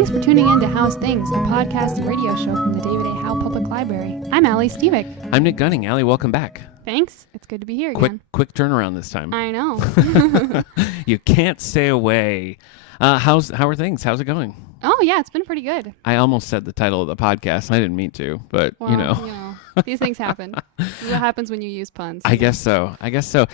Thanks for tuning in to Howe's Things, the podcast and radio show from the David A. Howe Public Library. I'm Ally Stevick. I'm Nic and Ally. Welcome back. Thanks. It's good to be here again. Quick turnaround this time. I know. You can't stay away. How are things? How's it going? Oh, yeah, it's been pretty good. I almost said the title of the podcast. I didn't mean to, but Well, these things happen. What happens when you use puns? I guess so.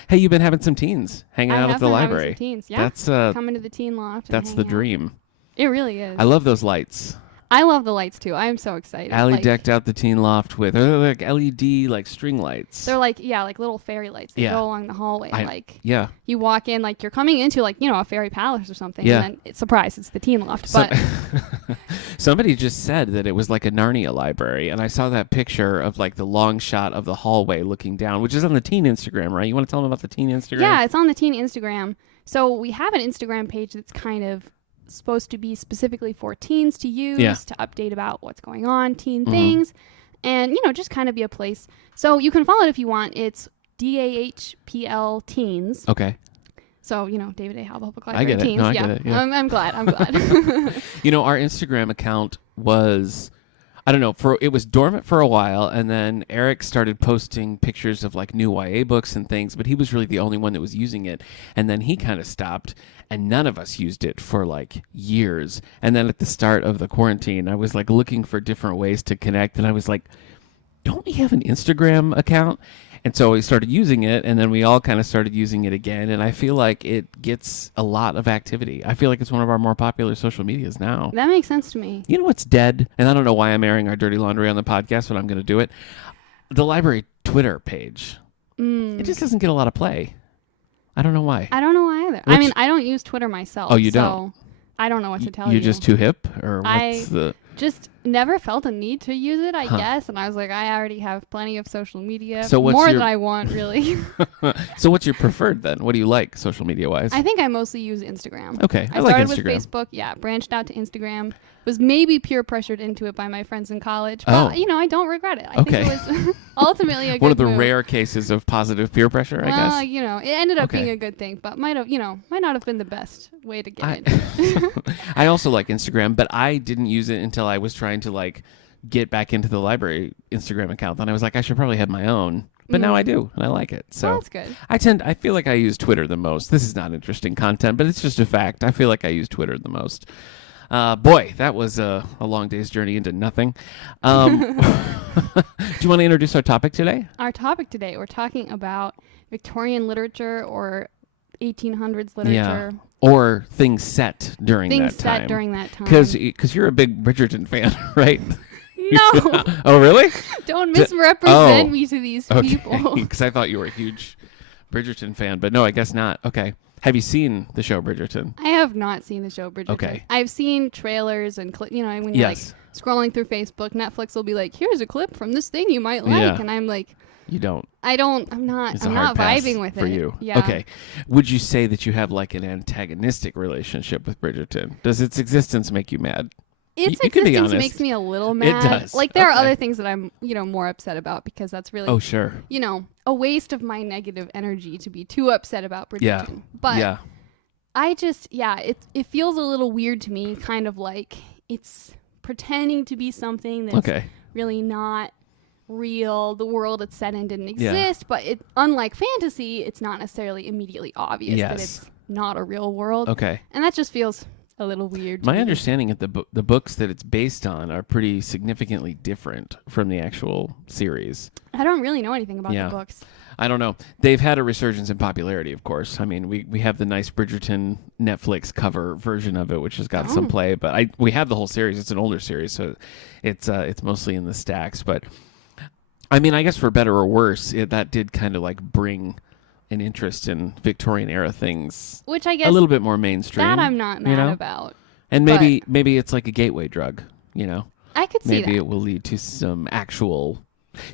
Hey, you've been having some teens hanging out at the library. Some teens, yeah. That's coming to the teen loft. That's the dream. It really is. I love those lights. I love the lights too. I am so excited. Ally decked out the teen loft with like LED string lights. They're like little fairy lights that go along the hallway. You walk in like you're coming into a fairy palace or something, and then it's the teen loft. But somebody just said that it was like a Narnia library, and I saw that picture of like the long shot of the hallway looking down, which is on the teen Instagram, right? You want to tell them about the teen Instagram? Yeah, it's on the teen Instagram. So we have an Instagram page that's kind of supposed to be specifically for teens to use to update about what's going on, teen things, and just kind of be a place. So you can follow it if you want. It's DAHPL Teens. Okay. So David A. Howe Public Library. I get it. Teens. No, I get it. Yeah. I'm glad. Our Instagram account was, I don't know, it was dormant for a while, and then Eric started posting pictures of like new YA books and things, but he was really the only one that was using it, and then he kind of stopped, and none of us used it for like years. And then at the start of the quarantine, I was like looking for different ways to connect, and I was like, don't we have an Instagram account? And so we started using it, and then we all kind of started using it again, and I feel like it gets a lot of activity. I feel like it's one of our more popular social medias now. That makes sense to me. You know what's dead? And I don't know why I'm airing our dirty laundry on the podcast, but I'm going to do it. The library Twitter page. It just doesn't get a lot of play. I don't know why. I don't know why either. I mean, I don't use Twitter myself. Oh, you don't? I don't know what to tell you. You're just too hip? Or what's just never felt a need to use it, I guess. And I was like, I already have plenty of social media. So more than I want, really. So what's your preferred then? What do you like social media wise? I think I mostly use Instagram. Okay. I like started Instagram. with Facebook, branched out to Instagram. Was maybe peer pressured into it by my friends in college. But, I don't regret it. I think it was ultimately a good one of the move. rare cases of positive peer pressure, I guess. It ended up being a good thing, but might not have been the best way to get it. I also like Instagram, but I didn't use it until I was trying to get back into the library Instagram account. Then I was like, I should probably have my own. But now I do, and I like it. So that's good. I feel like I use Twitter the most. This is not interesting content, but it's just a fact. I feel like I use Twitter the most. Boy, that was a long day's journey into nothing. Do you want to introduce our topic today? Our topic today, we're talking about Victorian literature or 1800s literature. Yeah. Or things set during that time. Things set during that time. Because you're a big Bridgerton fan, right? No. Oh, really? Don't misrepresent me to these people. Because I thought you were a huge Bridgerton fan, but no, I guess not. Okay. Have you seen the show Bridgerton? I have not seen the show Bridgerton. Okay. I've seen trailers and when you're scrolling through Facebook, Netflix will be like, here's a clip from this thing you might like, and I'm like, you don't. I'm not vibing with it. For you. Yeah. Okay. Would you say that you have like an antagonistic relationship with Bridgerton? Does its existence make you mad? Its you existence makes me a little mad. It does. There are other things that I'm, more upset about because that's really, a waste of my negative energy to be too upset about Bridgerton. Yeah. But I just, it feels a little weird to me, kind of like it's pretending to be something that's really not real. The world it's set in didn't exist, but unlike fantasy, it's not necessarily immediately obvious that it's not a real world. Okay. And that just feels a little weird to My me. understanding of the books that it's based on are pretty significantly different from the actual series. I don't really know anything about the books. I don't know. They've had a resurgence in popularity, of course. I mean, we have the nice Bridgerton Netflix cover version of it, which has got some play. But we have the whole series. It's an older series, so it's mostly in the stacks. But I mean, I guess for better or worse, that did kind of bring an interest in Victorian era things, which I guess a little bit more mainstream. That I'm not mad about. And maybe it's like a gateway drug. I could see that. Maybe it will lead to some actual.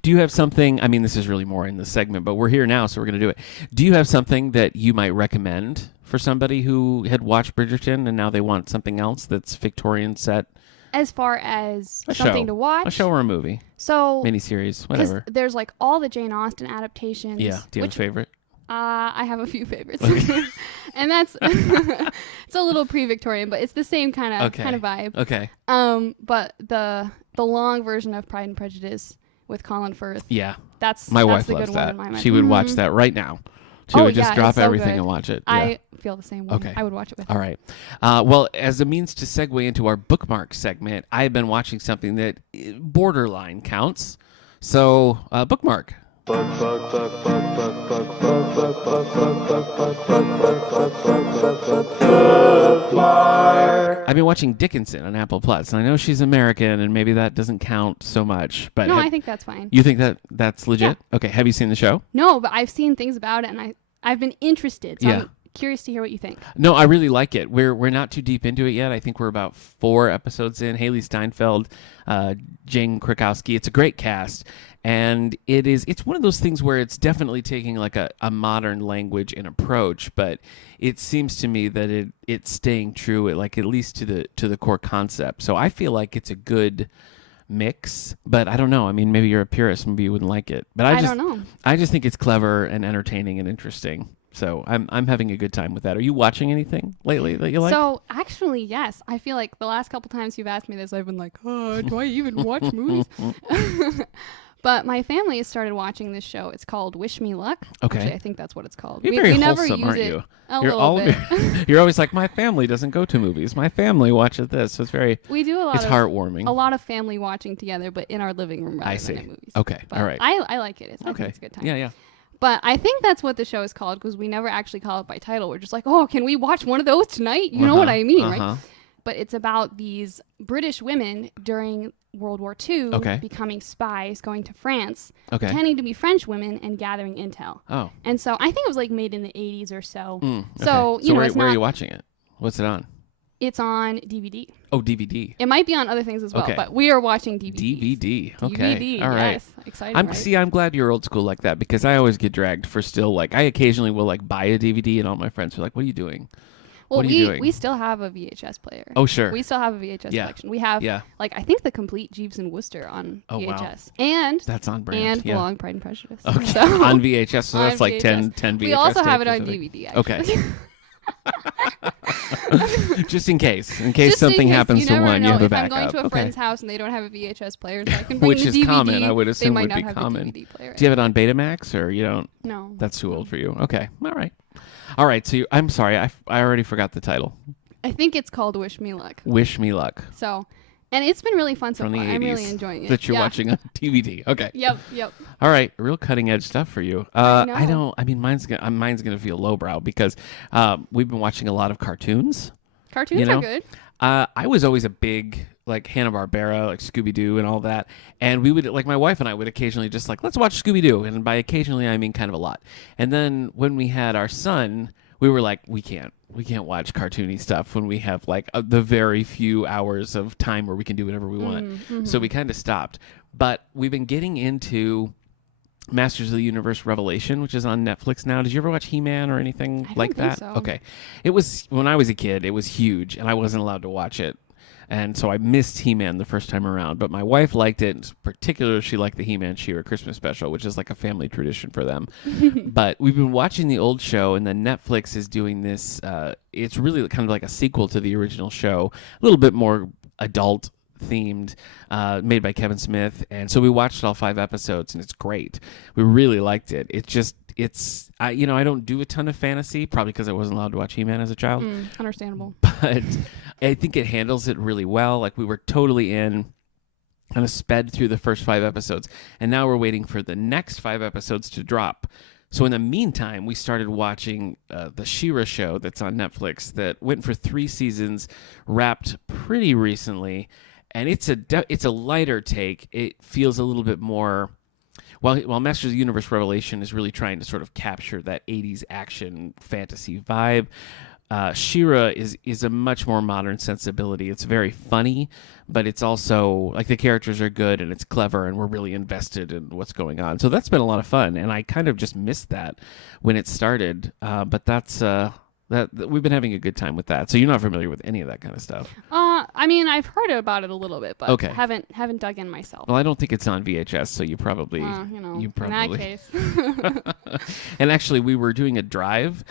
Do you have something? I mean, this is really more in the segment, but we're here now, so we're going to do it. Do you have something that you might recommend for somebody who had watched Bridgerton and now they want something else that's Victorian set? As far as something to watch? A show or a movie? So miniseries, whatever. There's all the Jane Austen adaptations. Yeah. Do you have a favorite? I have a few favorites, and that's it's a little pre-Victorian, but it's the same kind of vibe. Okay. But the long version of Pride and Prejudice with Colin Firth. Yeah. That's my wife the loves good that. one in my mind. She would watch that right now. She would just drop everything and watch it. Yeah. I feel the same way. Okay. I would watch it with her. All right. Well, as a means to segue into our bookmark segment, I've been watching something that borderline counts. So, bookmark. I've been watching Dickinson on Apple Plus, and I know she's American, and maybe that doesn't count so much. But no, I think that's fine. You think that's legit? Yeah. Okay. Have you seen the show? No, but I've seen things about it, and I've been interested. So I'm curious to hear what you think. No, I really like it. We're not too deep into it yet. I think we're about 4 episodes in. Haley Steinfeld, Jane Krakowski. It's a great cast. And it's one of those things where it's definitely taking like a modern language and approach, but it seems to me that it's staying true at least to the core concept. So I feel like it's a good mix, but I don't know. I mean, maybe you're a purist, maybe you wouldn't like it. But I don't know. I just think it's clever and entertaining and interesting. So I'm having a good time with that. Are you watching anything lately that you like? So actually, yes. I feel like the last couple times you've asked me this, I've been like, do I even watch movies? But my family has started watching this show. It's called Wish Me Luck. Okay. Actually, I think that's what it's called. You're very never wholesome, use aren't it you? a little bit. You're always like, my family doesn't go to movies. My family watches this. So it's very. We do It's heartwarming. A lot of family watching together, but in our living room rather than at movies. Okay. But all right. I like it. I think it's a good time. Yeah. But I think that's what the show is called because we never actually call it by title. We're just like, oh, can we watch one of those tonight? You know what I mean, right? But it's about these British women during World War II becoming spies, going to France, pretending to be French women and gathering intel. Oh. And so I think it was like made in the 80s or so. So, where are you watching it? What's it on? It's on DVD. Oh, DVD. It might be on other things as well, but we are watching DVD. DVD. Okay. DVD. All right. Yes. Exciting, right? See, I'm glad you're old school like that because I always get dragged for still I occasionally will buy a DVD and all my friends are like, what are you doing? Well, we still have a VHS player. Oh, sure. We still have a VHS collection. We have, I think the complete Jeeves and Wooster on VHS. Wow. And that's on brand. And Long Pride and Prejudice. Okay. So, on VHS. So that's like 10 VHS. We also have it on DVD, actually. Okay. Just in case something happens to one, you have a backup. If I'm going to a friend's house and they don't have a VHS player, so I can bring Which is DVD, common. I would assume would be common. Do you have it on Betamax or you don't? No. That's too old for you. Okay. All right. So I'm sorry. I already forgot the title. I think it's called Wish Me Luck. Wish Me Luck. So, and it's been really fun so far. I'm really enjoying it. That you're watching on DVD. Okay. Yep. All right. Real cutting edge stuff for you. I don't. I mean, mine's gonna feel lowbrow because we've been watching a lot of cartoons. Cartoons are good. I was always a big Hanna-Barbera, Scooby-Doo and all that. And we would, my wife and I would occasionally just let's watch Scooby-Doo. And by occasionally, I mean kind of a lot. And then when we had our son, we were like, we can't watch cartoony stuff when we have the very few hours of time where we can do whatever we want. Mm-hmm. So we kind of stopped. But we've been getting into Masters of the Universe Revelation, which is on Netflix now. Did you ever watch He-Man or anything like that? So. Okay. It was, when I was a kid, it was huge, and I wasn't allowed to watch it. And so I missed He-Man the first time around. But my wife liked it. In particular, she liked the He-Man She-Ra Christmas special, which is like a family tradition for them. But we've been watching the old show, and then Netflix is doing this. It's really kind of like a sequel to the original show, a little bit more adult themed, made by Kevin Smith. And so we watched all 5 episodes, and it's great. We really liked it. I don't do a ton of fantasy, probably because I wasn't allowed to watch He-Man as a child. Understandable. But I think it handles it really well. We were totally in, kind of sped through the first 5 episodes, and now we're waiting for the next 5 episodes to drop. So in the meantime, we started watching the She-Ra show that's on Netflix that went for 3 seasons, wrapped pretty recently, and it's a lighter take. It feels a little bit more. While Masters of the Universe Revelation is really trying to sort of capture that 80s action fantasy vibe, She-Ra is a much more modern sensibility. It's very funny, but it's also the characters are good and it's clever and we're really invested in what's going on. So that's been a lot of fun, and I kind of just missed that when it started. But that's that we've been having a good time with that. So you're not familiar with any of that kind of stuff? I mean, I've heard about it a little bit, but okay. haven't dug in myself. Well, I don't think it's on VHS, so you probably in that case. And actually, we were doing a drive.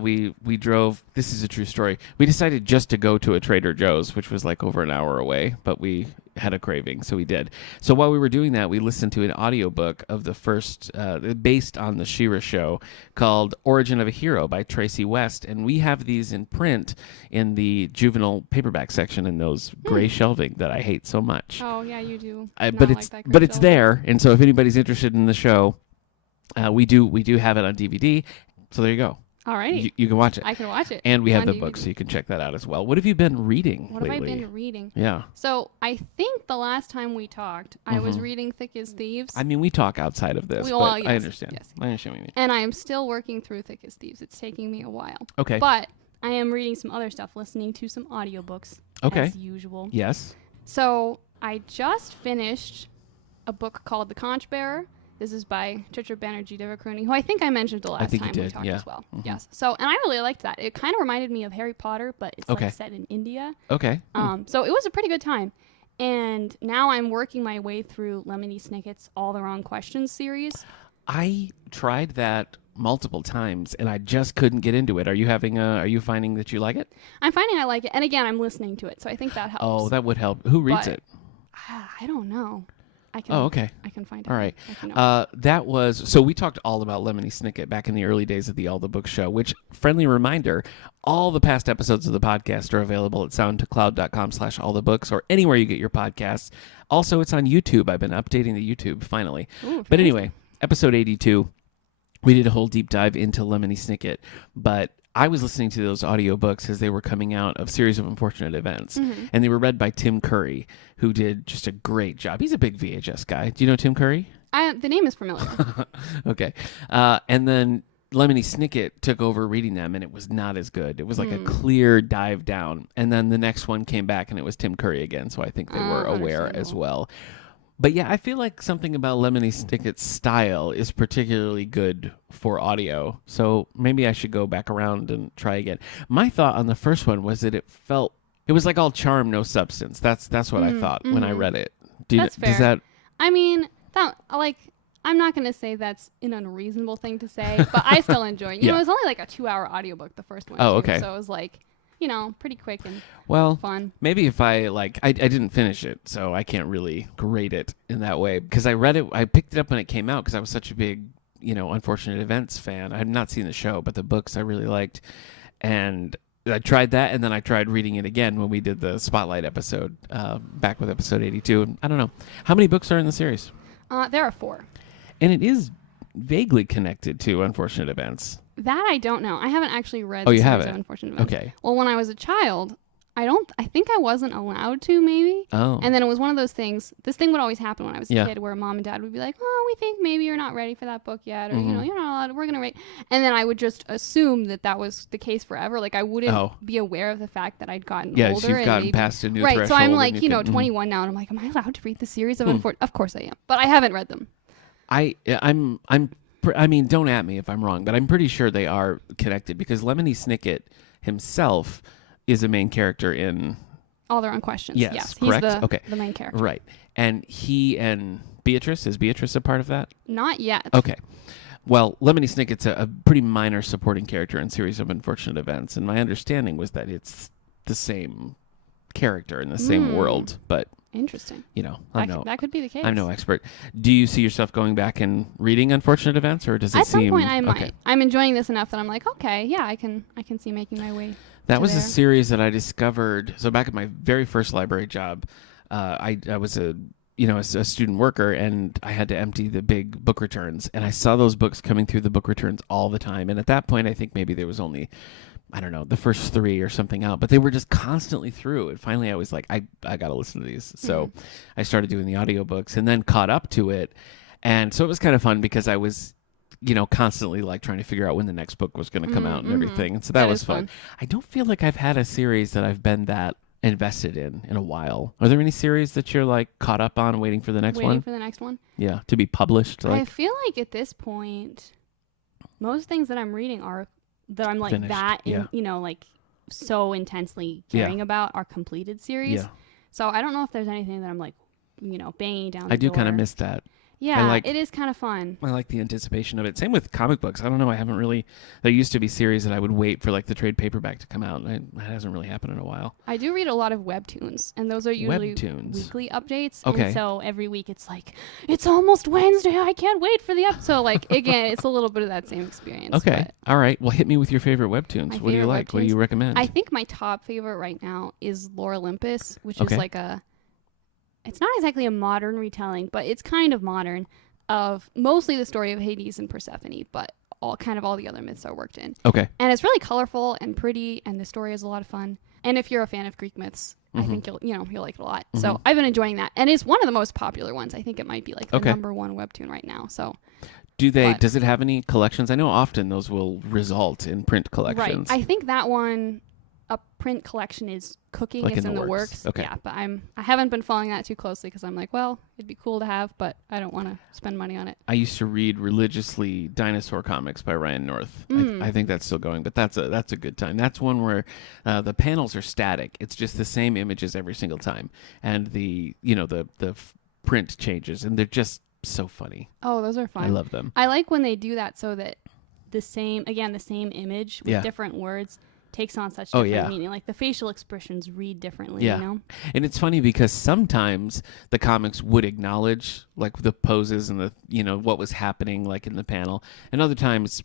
We drove. This is a true story. We decided just to go to a Trader Joe's, which was like over an hour away, but we had a craving, so we did. So while we were doing that, we listened to an audiobook of the first, based on the She-Ra show, called Origin of a Hero by Tracy West. And we have these in print in the juvenile paperback section in those gray shelving that I hate so much. Oh, yeah, you do. But it's there. And so if anybody's interested in the show, we do have it on DVD. So there you go. All right. You can watch it. I can watch it. And we have the book, so you can check that out as well. What have you been reading lately? What have I been reading? Yeah. So I think the last time we talked, I was reading Thick as Thieves. I mean, we talk outside of this, but yes, I understand. Yes. I understand what you mean. And I am still working through Thick as Thieves. It's taking me a while. Okay. But I am reading some other stuff, listening to some audiobooks, as usual. Yes. So I just finished a book called The Conch Bearer. This is by Chitra Banerjee Devakrooni, who I think I mentioned the last time we talked as well. Mm-hmm. Yes. So, and I really liked that. It kind of reminded me of Harry Potter, but it's like set in India. Okay. So it was a pretty good time. And now I'm working my way through Lemony Snicket's All the Wrong Questions series. I tried that multiple times and I just couldn't get into it. Are you finding that you like it? I'm finding I like it. And again, I'm listening to it. So I think that helps. Oh, that would help. Who reads it? I don't know. I can find it. All right. That was, so we talked all about Lemony Snicket back in the early days of the All the Books show, which, friendly reminder, all the past episodes of the podcast are available at soundtocloud.com/allthebooks or anywhere you get your podcasts. Also, it's on YouTube. I've been updating the YouTube finally. Ooh, but anyway, episode 82, we did a whole deep dive into Lemony Snicket, but I was listening to those audiobooks as they were coming out of Series of Unfortunate Events, and they were read by Tim Curry, who did just a great job. He's a big VHS guy. Do you know Tim Curry? The name is familiar. Okay. And then Lemony Snicket took over reading them, and it was not as good. It was like a clear dive down. And then the next one came back, and it was Tim Curry again, so I think they were aware as well. But yeah, I feel like something about Lemony Snicket's style is particularly good for audio. So maybe I should go back around and try again. My thought on the first one was that it was like all charm, no substance. That's what I thought when I read it. That's fair. I mean, I'm not going to say that's an unreasonable thing to say, but I still enjoy it. You know, it was only like a 2-hour audiobook, the first one. Oh, okay. So it was like, pretty quick and fun. Maybe if I didn't finish it, so I can't really grade it in that way because I read it. I picked it up when it came out because I was such a big, Unfortunate Events fan. I had not seen the show, but the books I really liked, and I tried that, and then I tried reading it again when we did the Spotlight episode back with episode 82. And I don't know how many books are in the series. There are 4, and it is vaguely connected to Unfortunate Events. That I don't know. I haven't actually read. Oh, you haven't? Unfortunate Events. Okay. Well, when I was a child, I think I wasn't allowed to, maybe. Oh. And then it was one of those things. This thing would always happen when I was a kid, where mom and dad would be like, "Oh, we think maybe you're not ready for that book yet, or you're not allowed. We're gonna read." And then I would just assume that was the case forever. Like I wouldn't be aware of the fact that I'd gotten older. Yeah, you've gotten past a new threshold. Right. So I'm like, 21 now, and I'm like, am I allowed to read the series of Unfortunate? Of course I am, but I haven't read them. I mean, don't at me if I'm wrong, but I'm pretty sure they are connected because Lemony Snicket himself is a main character in All the Wrong Questions. Yes, he's correct? the main character. Right. And he and Beatrice, is Beatrice a part of that? Not yet. Okay. Well, Lemony Snicket's a pretty minor supporting character in Series of Unfortunate Events, and my understanding was that it's the same character in the same world, but interesting. That could be the case. I'm no expert. Do you see yourself going back and reading Unfortunate Events, or does it seem... At some point, I might. I'm enjoying this enough that I'm like, okay, yeah, I can see making my way. That was a series that I discovered. So back at my very first library job, I was a student worker, and I had to empty the big book returns, and I saw those books coming through the book returns all the time. And at that point, I think maybe there was only, I don't know, the first 3 or something out, but they were just constantly through. And finally I was like, I got to listen to these. So I started doing the audiobooks and then caught up to it. And so it was kind of fun because I was, constantly like trying to figure out when the next book was going to come out and everything. And so that was fun. I don't feel like I've had a series that I've been that invested in a while. Are there any series that you're like caught up on waiting for the next one? Waiting for the next one? Yeah, to be published. I feel like at this point, most things that I'm reading are that I'm like finished. that, in, like so intensely caring about are completed series. Yeah. So I don't know if there's anything that I'm like, banging down the door. I do kind of miss that. Yeah, it is kind of fun. I like the anticipation of it. Same with comic books. I don't know. I haven't really. There used to be series that I would wait for like the trade paperback to come out. And that hasn't really happened in a while. I do read a lot of webtoons, and those are usually weekly updates. Okay. And so every week it's like, it's almost Wednesday. I can't wait for the episode. Like, again, it's a little bit of that same experience. Okay. All right. Well, hit me with your favorite webtoons. What do you like? What do you recommend? I think my top favorite right now is Lore Olympus, which is like it's not exactly a modern retelling, but it's kind of modern, of mostly the story of Hades and Persephone, but all the other myths are worked in. Okay. And it's really colorful and pretty, and the story is a lot of fun. And if you're a fan of Greek myths, I think you'll like it a lot. So I've been enjoying that, and it's one of the most popular ones. I think it might be like the number one webtoon right now. So. Does it have any collections? I know often those will result in print collections. Right. I think that one, a print collection is cooking. Like it's in the works. Okay. Yeah, but I haven't been following that too closely because I'm like, well, it'd be cool to have, but I don't want to spend money on it. I used to read religiously dinosaur comics by Ryan North. I think that's still going, but that's a good time. That's one where the panels are static. It's just the same images every single time, and the print changes, and they're just so funny. Oh, those are fun. I love them. I like when they do that so that the same image with different words takes on such different meaning. Like the facial expressions read differently, And it's funny because sometimes the comics would acknowledge like the poses and the, what was happening like in the panel. And other times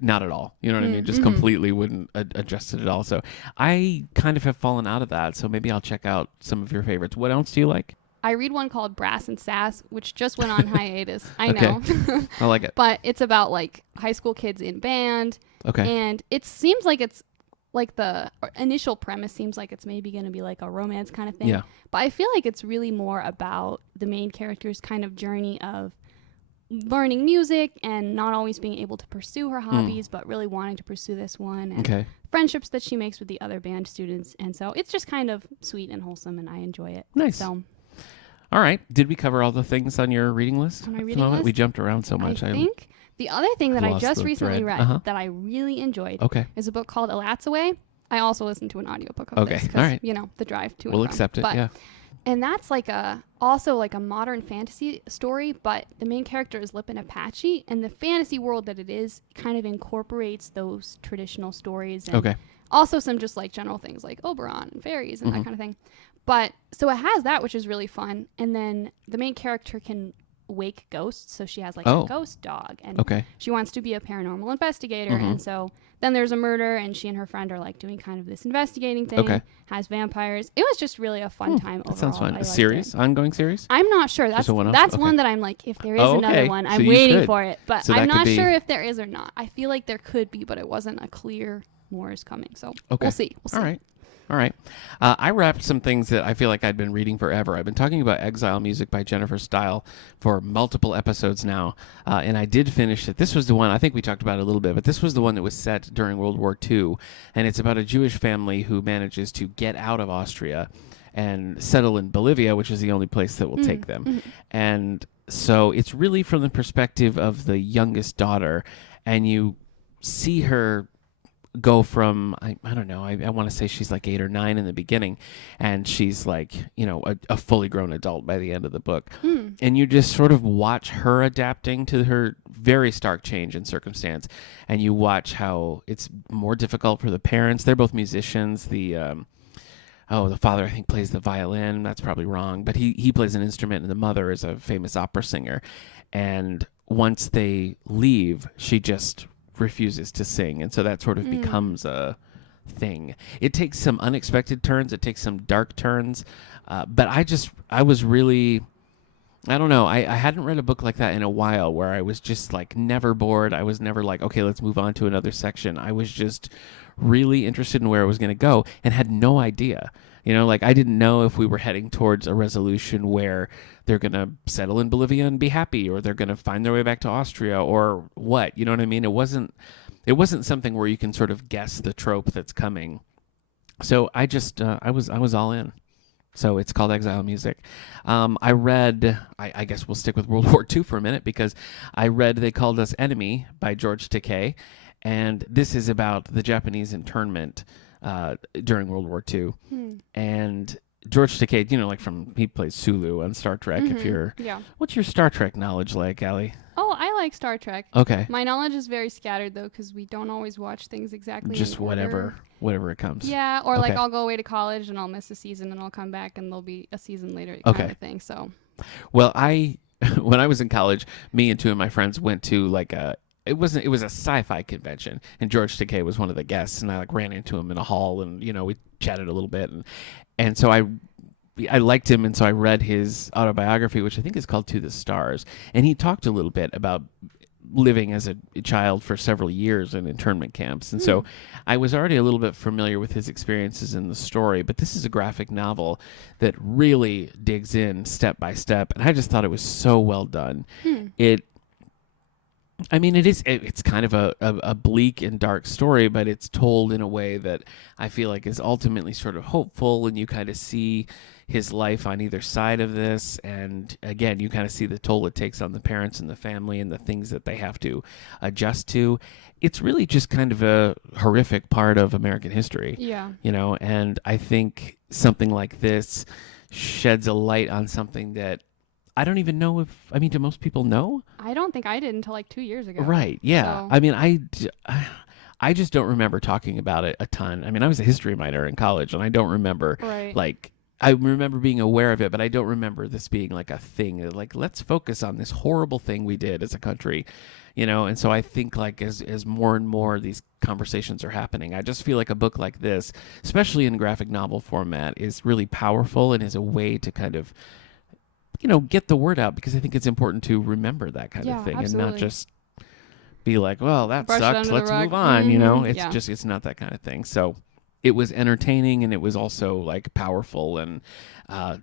not at all. You know what I mean? Just completely wouldn't adjust it at all. So I kind of have fallen out of that. So maybe I'll check out some of your favorites. What else do you like? I read one called Brass and Sass, which just went on hiatus. I know. I like it. But it's about like high school kids in band. Okay. And it seems like it's like the initial premise seems like it's maybe going to be like a romance kind of thing. Yeah. But I feel like it's really more about the main character's kind of journey of learning music and not always being able to pursue her hobbies, but really wanting to pursue this one. And friendships that she makes with the other band students. And so it's just kind of sweet and wholesome, and I enjoy it. Nice. So, all right. Did we cover all the things on your reading list? On my reading list? We jumped around so much. I think the other thing that I just recently read that I really enjoyed is a book called Alat's Away. I also listened to an audiobook of this because, the drive to and from. We'll accept it, yeah. And that's like also like a modern fantasy story, but the main character is Lip and Apache, and the fantasy world that it is kind of incorporates those traditional stories and also some just like general things like Oberon and fairies and that kind of thing. But so it has that, which is really fun. And then the main character can wake ghosts. So she has like a ghost dog, and she wants to be a paranormal investigator. And so then there's a murder, and she and her friend are like doing kind of this investigating thing. Has vampires. It was just really a fun time overall. That sounds fun. A series? Ongoing series? I'm not sure. That's one that I'm like, if there is another one, I'm waiting for it. But so I'm not sure if there is or not. I feel like there could be, but it wasn't a clear more is coming. So we'll see. All right. I wrapped some things that I feel like I'd been reading forever. I've been talking about Exile Music by Jennifer Stile for multiple episodes now, and I did finish it. This was the one, I think we talked about it a little bit, but this was the one that was set during World War II, and it's about a Jewish family who manages to get out of Austria and settle in Bolivia, which is the only place that will take them. And so it's really from the perspective of the youngest daughter, and you see her go from, I don't know, I want to say she's like 8 or 9 in the beginning, and she's like, a fully grown adult by the end of the book. And you just sort of watch her adapting to her very stark change in circumstance, and you watch how it's more difficult for the parents. They're both musicians. The father, I think, plays the violin. That's probably wrong, but he plays an instrument, and the mother is a famous opera singer. And once they leave, she just refuses to sing, and so that sort of becomes a thing. It takes some unexpected turns, it takes some dark turns, but I was really, I don't know, I hadn't read a book like that in a while, where I was just like never bored. I was never like, okay, let's move on to another section. I was just really interested in where it was going to go and had no idea. Like I didn't know if we were heading towards a resolution where they're going to settle in Bolivia and be happy, or they're going to find their way back to Austria, or what, you know what I mean? It wasn't something where you can sort of guess the trope that's coming. So I just, I was all in. So it's called Exile Music. I read, I guess we'll stick with World War II for a minute, because I read They Called Us Enemy by George Takei. And this is about the Japanese internment during World War II. And George Takei, like he plays Sulu on Star Trek. What's your Star Trek knowledge like, Allie? Oh, I like Star Trek. Okay. My knowledge is very scattered though, because we don't always watch things exactly. Just whatever it comes. Yeah, or like I'll go away to college and I'll miss a season and I'll come back and there'll be a season later kind of thing. So. Well, when I was in college, me and two of my friends went to it was a sci-fi convention, and George Takei was one of the guests, and I ran into him in a hall, and we chatted a little bit, and so I liked him, and so I read his autobiography, which I think is called To the Stars, and he talked a little bit about living as a child for several years in internment camps, and so I was already a little bit familiar with his experiences in the story, but this is a graphic novel that really digs in step by step, and I just thought it was so well done. It's kind of a bleak and dark story, but it's told in a way that I feel like is ultimately sort of hopeful, and you kind of see his life on either side of this, and again, you kind of see the toll it takes on the parents and the family and the things that they have to adjust to. It's really just kind of a horrific part of American history. Yeah. And I think something like this sheds a light on something that I don't even know do most people know? I don't think I did until like 2 years ago. Right, yeah. So. I just don't remember talking about it a ton. I was a history minor in college, and I don't remember, I remember being aware of it, but I don't remember this being like a thing. Like, let's focus on this horrible thing we did as a country, and so I think as more and more these conversations are happening, I just feel like a book like this, especially in graphic novel format, is really powerful and is a way to kind of get the word out, because I think it's important to remember that kind of thing. Absolutely. And not just be like, well, that Brush sucked, let's move on, it's not that kind of thing. So it was entertaining, and it was also powerful, and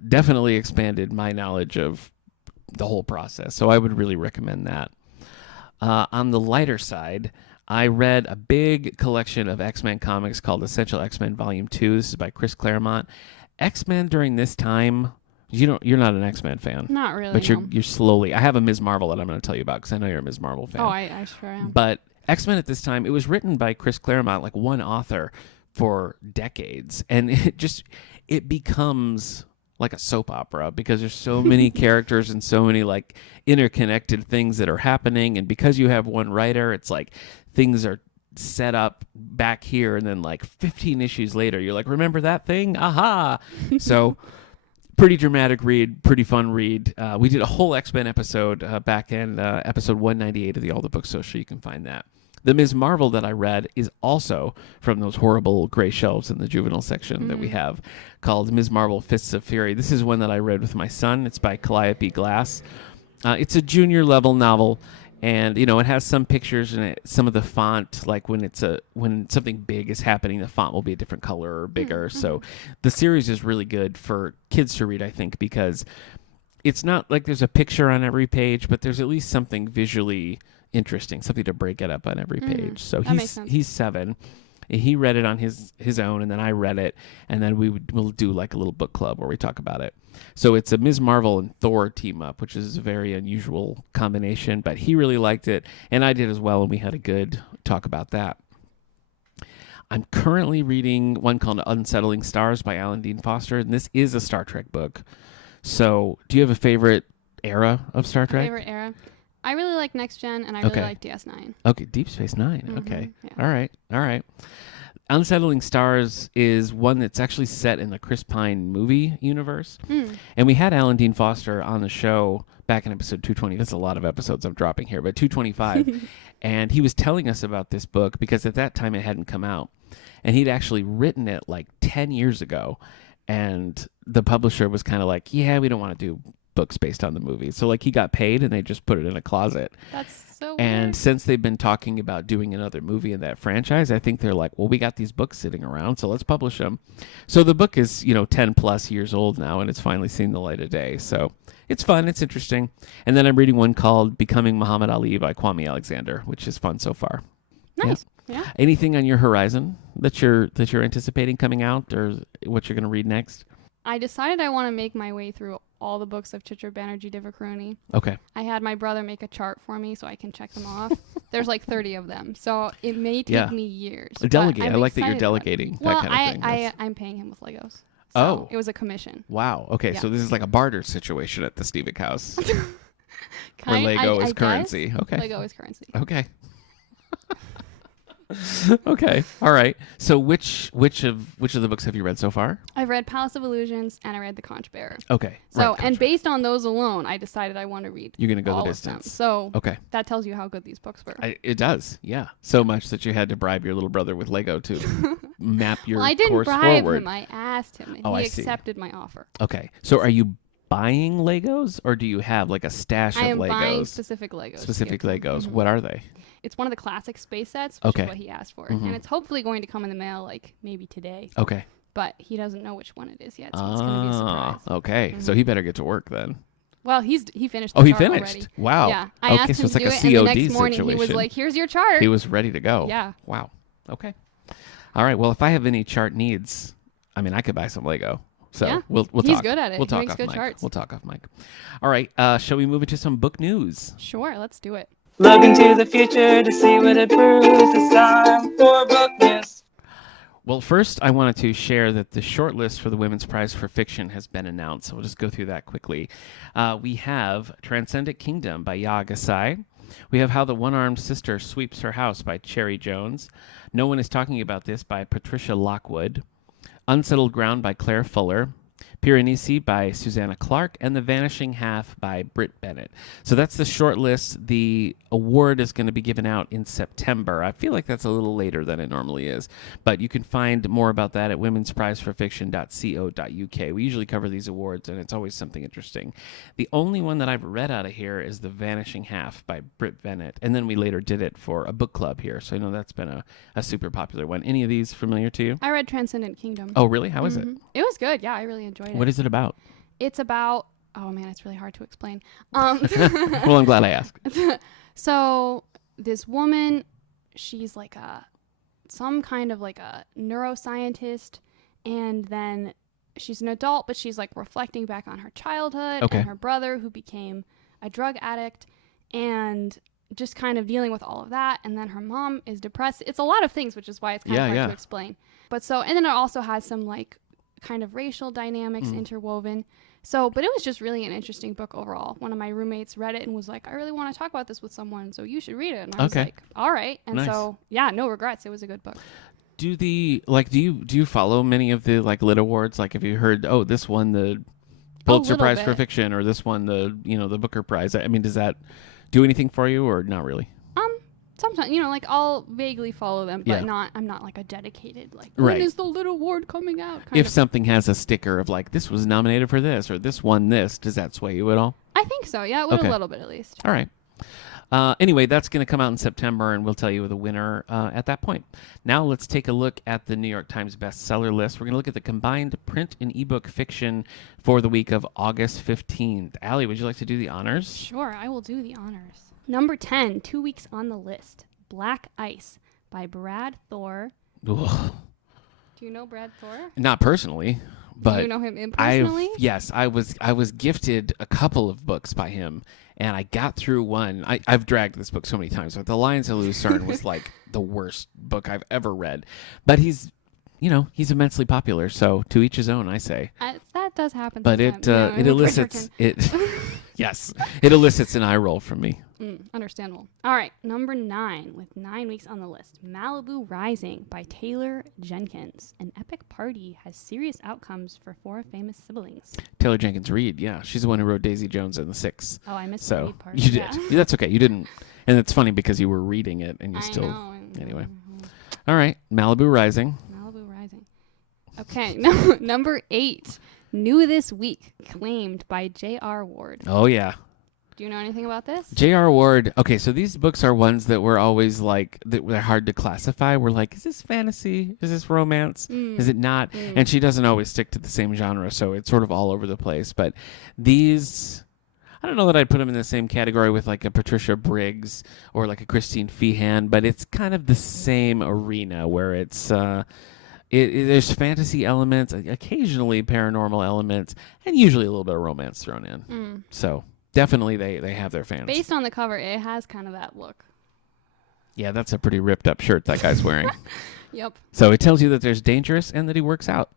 definitely expanded my knowledge of the whole process. So I would really recommend that. On the lighter side, I read a big collection of X-Men comics called Essential X-Men Volume 2. This is by Chris Claremont. X-Men during this time, you're not an X-Men fan. Not really. But you're slowly. I have a Ms. Marvel that I'm going to tell you about, because I know you're a Ms. Marvel fan. Oh, I sure am. But X-Men at this time, it was written by Chris Claremont, one author for decades, and it becomes like a soap opera, because there's so many characters and so many interconnected things that are happening, and because you have one writer, it's things are set up back here, and then 15 issues later, you're like, remember that thing? Aha! So. Pretty dramatic read, pretty fun read. We did a whole X-Men episode back in episode 198 of the All the Books Social. You can find that. The Ms. Marvel that I read is also from those horrible gray shelves in the juvenile section that we have, called Ms. Marvel Fists of Fury. This is one that I read with my son. It's by Calliope Glass. It's a junior level novel, and it has some pictures in it. Some of the font, when something big is happening, the font will be a different color or bigger. So the series is really good for kids to read, I think, because it's not like there's a picture on every page, but there's at least something visually interesting, something to break it up on every page. So he's 7. He read it on his own, and then I read it, and then we'll do a little book club where we talk about it. So it's a Ms. Marvel and Thor team up, which is a very unusual combination, but he really liked it, and I did as well, and we had a good talk about that. I'm currently reading one called Unsettling Stars by Alan Dean Foster, and this is a Star Trek book. So do you have a favorite era of Star Trek? Favorite era? I really like Next Gen, and I really like DS9. Okay, Deep Space Nine. Okay. Yeah. All right. Unsettling Stars is one that's actually set in the Chris Pine movie universe. And we had Alan Dean Foster on the show back in episode 220. That's a lot of episodes I'm dropping here, but 225. And he was telling us about this book because at that time it hadn't come out. And he'd actually written it 10 years ago. And the publisher was kind of like, yeah, we don't want to do books based on the movie. So he got paid, and they just put it in a closet. That's so and weird. Since they've been talking about doing another movie in that franchise, I think they're like, well, we got these books sitting around, so let's publish them. So the book is 10 plus years old now, and it's finally seen the light of day. So it's fun, it's interesting. And then I'm reading one called Becoming Muhammad Ali by Kwame Alexander, which is fun so far. Nice. Yeah. Anything on your horizon that you're anticipating coming out, or what you're going to read next? I decided I want to make my way through all the books of Chitra Banerjee Divakaruni. Okay. I had my brother make a chart for me so I can check them off. There's like 30 of them, so it may take me years. Delegate. I like that you're delegating that kind of thing. I'm paying him with Legos. So it was a commission. Wow. Okay, so this is like a barter situation at the Stevick house. Where Lego is currency. Okay. Lego is currency. Okay. Okay. All right. So which of the books have you read so far? I've read Palace of Illusions and I read The Conch Bearer. Okay. So and based on those alone, I decided I want to read. You're gonna go all the distance. So okay. That tells you how good these books were. It does. Yeah. So much that you had to bribe your little brother with Lego to map your I didn't course bribe forward. him. I asked him, and he accepted my offer. Okay. So are you buying Legos, or do you have like a stash of Legos? I am buying specific Legos. Specific Legos. Mm-hmm. What are they? It's one of the classic space sets, which is what he asked for. Mm-hmm. And it's hopefully going to come in the mail like maybe today. Okay. But he doesn't know which one it is yet, so it's going to be a surprise. Okay. Mm-hmm. So he better get to work then. Well, he finished the chart he finished? Already. Wow. Yeah. I asked him so it's to like do a it, COD and the next morning situation. he was like, here's your chart. He was ready to go. Yeah. Wow. Okay. All right. Well, if I have any chart needs, I mean, I could buy some Lego. So we'll talk. He's good at it. We'll talk he makes off good mic. charts. We'll talk off mic. All right. Shall we move into some book news? Sure. Let's do it. Look into the future to see what it proves. It's time for book news. Well, first, I wanted to share that the shortlist for the Women's Prize for Fiction has been announced. So we'll just go through that quickly. We have Transcendent Kingdom by Yaa Gyasi. We have How the One-Armed Sister Sweeps Her House by Cherry Jones. No One is Talking About This by Patricia Lockwood. Unsettled Ground by Claire Fuller. Piranesi by Susanna Clark, and The Vanishing Half by Britt Bennett. So that's the short list. The award is going to be given out in September. I feel like that's a little later than it normally is, but you can find more about that at womensprizeforfiction.co.uk. We usually cover these awards, and it's always something interesting. The only one that I've read out of here is The Vanishing Half by Britt Bennett, and then we later did it for a book club here, so I know that's been a super popular one. Any of these familiar to you? I read Transcendent Kingdom. Oh, really? How is it? It was good. Yeah, I really enjoyed it. What is it about? It's about... Oh, man, it's really hard to explain. Well, I'm glad I asked. So this woman, she's like some kind of like a neuroscientist, and then she's an adult, but she's like reflecting back on her childhood and her brother who became a drug addict, and just kind of dealing with all of that. And then her mom is depressed. It's a lot of things, which is why it's kind of hard to explain. But so, and then it also has some like kind of racial dynamics interwoven. So, but it was just really an interesting book overall. One of my roommates read it and was like, I really want to talk about this with someone, so you should read it. And I was like, all right. And so, yeah, no regrets. It was a good book. Do you follow many of the like lit awards? Like, have you heard, this won the Pulitzer Prize for Fiction, or this won the Booker Prize? I mean, does that do anything for you, or not really? Sometimes, like I'll vaguely follow them, but I'm not like a dedicated, like, when is the lit award coming out? If something has a sticker of like, this was nominated for this, or this won this, does that sway you at all? I think so. Yeah, it would a little bit at least. All right. Anyway, that's going to come out in September, and we'll tell you the winner at that point. Now let's take a look at the New York Times bestseller list. We're going to look at the combined print and ebook fiction for the week of August 15th. Allie, would you like to do the honors? Sure, I will do the honors. Number 10, 2 weeks on the list, Black Ice by Brad Thor. Ugh. Do you know Brad Thor? Not personally, but do you know him impersonally? Yes, I was gifted a couple of books by him, and I got through one. I've dragged this book so many times, but The Lions of Lucerne was like the worst book I've ever read. But he's immensely popular, so to each his own, I say. That does happen. But it elicits it. Yes, it elicits an eye roll from me. Understandable. All right, number 9, with 9 weeks on the list, Malibu Rising by Taylor Jenkins. An epic party has serious outcomes for 4 famous siblings. Taylor Jenkins Reid, yeah, she's the one who wrote Daisy Jones and the Six. Oh, I missed the Reid part. You did. Yeah, that's okay. You didn't, and it's funny because you were reading it and you still. Know. Anyway, all right, Malibu Rising. Malibu Rising. Okay, number 8. New this week, Claimed by J.R. Ward. Oh, yeah. Do you know anything about this? J.R. Ward. Okay, so these books are ones that were always like, they're hard to classify. We're like, is this fantasy? Is this romance? Is it not? And she doesn't always stick to the same genre, so it's sort of all over the place. But these, I don't know that I'd put them in the same category with like a Patricia Briggs or like a Christine Feehan, but it's kind of the same arena where it's There's fantasy elements, occasionally paranormal elements, and usually a little bit of romance thrown in. So definitely they have their fans. Based on the cover, it has kind of that look. Yeah, that's a pretty ripped up shirt that guy's wearing. Yep. So it tells you that there's dangerous and that he works out.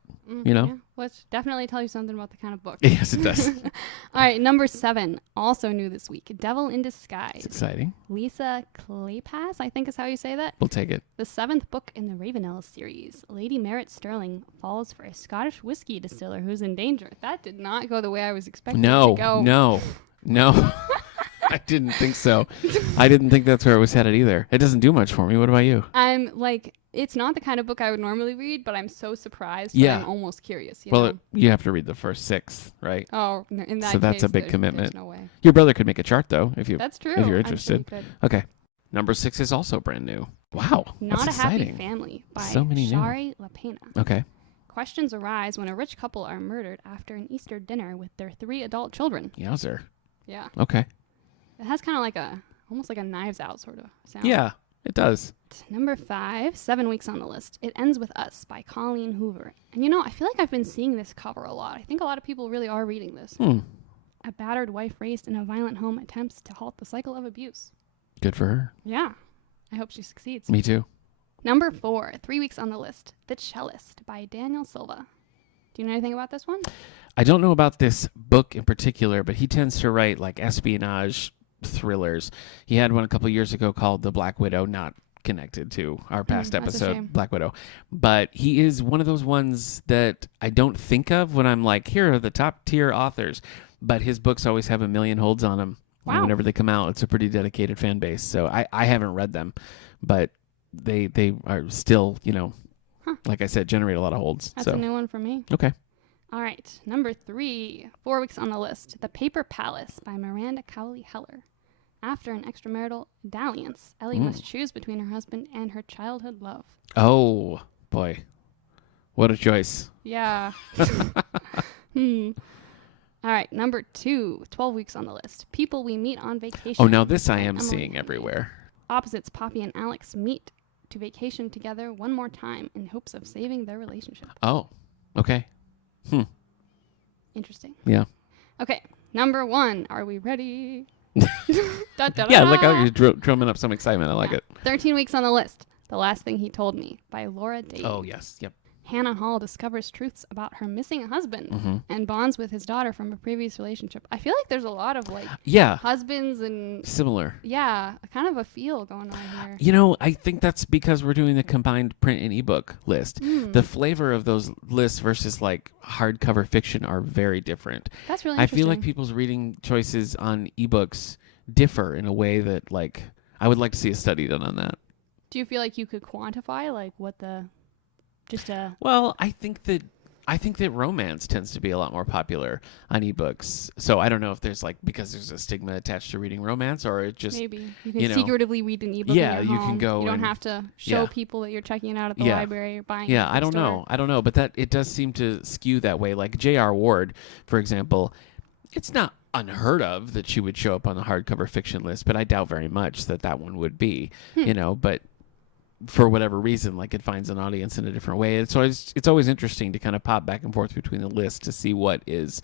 You know? Yeah, which definitely tells you something about the kind of book. Yes, it does. All right, number 7, also new this week, Devil in Disguise. It's exciting. Lisa Kleypas, I think is how you say that. We'll take it. The 7th book in the Ravenel series. Lady Merritt Sterling falls for a Scottish whiskey distiller who's in danger. That did not go the way I was expecting it to go. No. I didn't think so. I didn't think that's where it was headed either. It doesn't do much for me. What about you? I'm like, it's not the kind of book I would normally read, but I'm so surprised. Yeah. I'm almost curious. You know? You have to read the first 6. Right? Oh, in that case. So that's a big commitment. There's no way. Your brother could make a chart, though, if That's true. If you're interested. Sure okay. Number 6 is also brand new. Wow. Not that's a exciting. Happy Family by so many Shari Lapena. Okay. Questions arise when a rich couple are murdered after an Easter dinner with their 3 adult children. Yowzer. Yeah. Okay. It has kind of like almost like a Knives Out sort of sound. Yeah, it does. Number 5, 7 weeks on the list. It Ends With Us by Colleen Hoover. And you know, I feel like I've been seeing this cover a lot. I think a lot of people really are reading this. A battered wife raised in a violent home attempts to halt the cycle of abuse. Good for her. Yeah. I hope she succeeds. Me too. Number 4, 3 weeks on the list. The Cellist by Daniel Silva. Do you know anything about this one? I don't know about this book in particular, but he tends to write like espionage thrillers. He had one a couple years ago called The Black Widow, not connected to our past episode, Black Widow. But he is one of those ones that I don't think of when I'm like, here are the top tier authors. But his books always have a million holds on them. Wow. Whenever they come out, it's a pretty dedicated fan base. So I haven't read them, but they are still, like I said, generate a lot of holds. That's a new one for me. Okay. All right. Number 3, 4 weeks on the list. The Paper Palace by Miranda Cowley Heller. After an extramarital dalliance, Ellie must choose between her husband and her childhood love. Oh, boy. What a choice. Yeah. All right. Number 2, 12 weeks on the list. People We Meet on Vacation. Oh, now this I am seeing everywhere. Opposites Poppy and Alex meet to vacation together one more time in hopes of saving their relationship. Oh, okay. Interesting. Yeah. Okay. Number 1. Are we ready? Yeah, look how you're drumming up some excitement. I like it. 13 weeks on the list. The Last Thing He Told Me by Laura Dave. Oh, yes. Yep. Hannah Hall discovers truths about her missing husband and bonds with his daughter from a previous relationship. I feel like there's a lot of husbands and similar. Yeah, kind of a feel going on here. I think that's because we're doing the combined print and ebook list. The flavor of those lists versus like hardcover fiction are very different. That's really interesting. I feel like people's reading choices on ebooks differ in a way that like I would like to see a study done on that. Do you feel like you could quantify like what the Well, I think that romance tends to be a lot more popular on ebooks. So I don't know if there's like because there's a stigma attached to reading romance, or it just maybe you can secretively read an ebook. Yeah, in your you home. can go. You don't have to show people that you're checking it out at the library or buying. Yeah, it I don't know, but that it does seem to skew that way. Like J.R. Ward, for example, it's not unheard of that she would show up on the hardcover fiction list, but I doubt very much that one would be. But for whatever reason, like it finds an audience in a different way. It's always interesting to kind of pop back and forth between the lists to see what is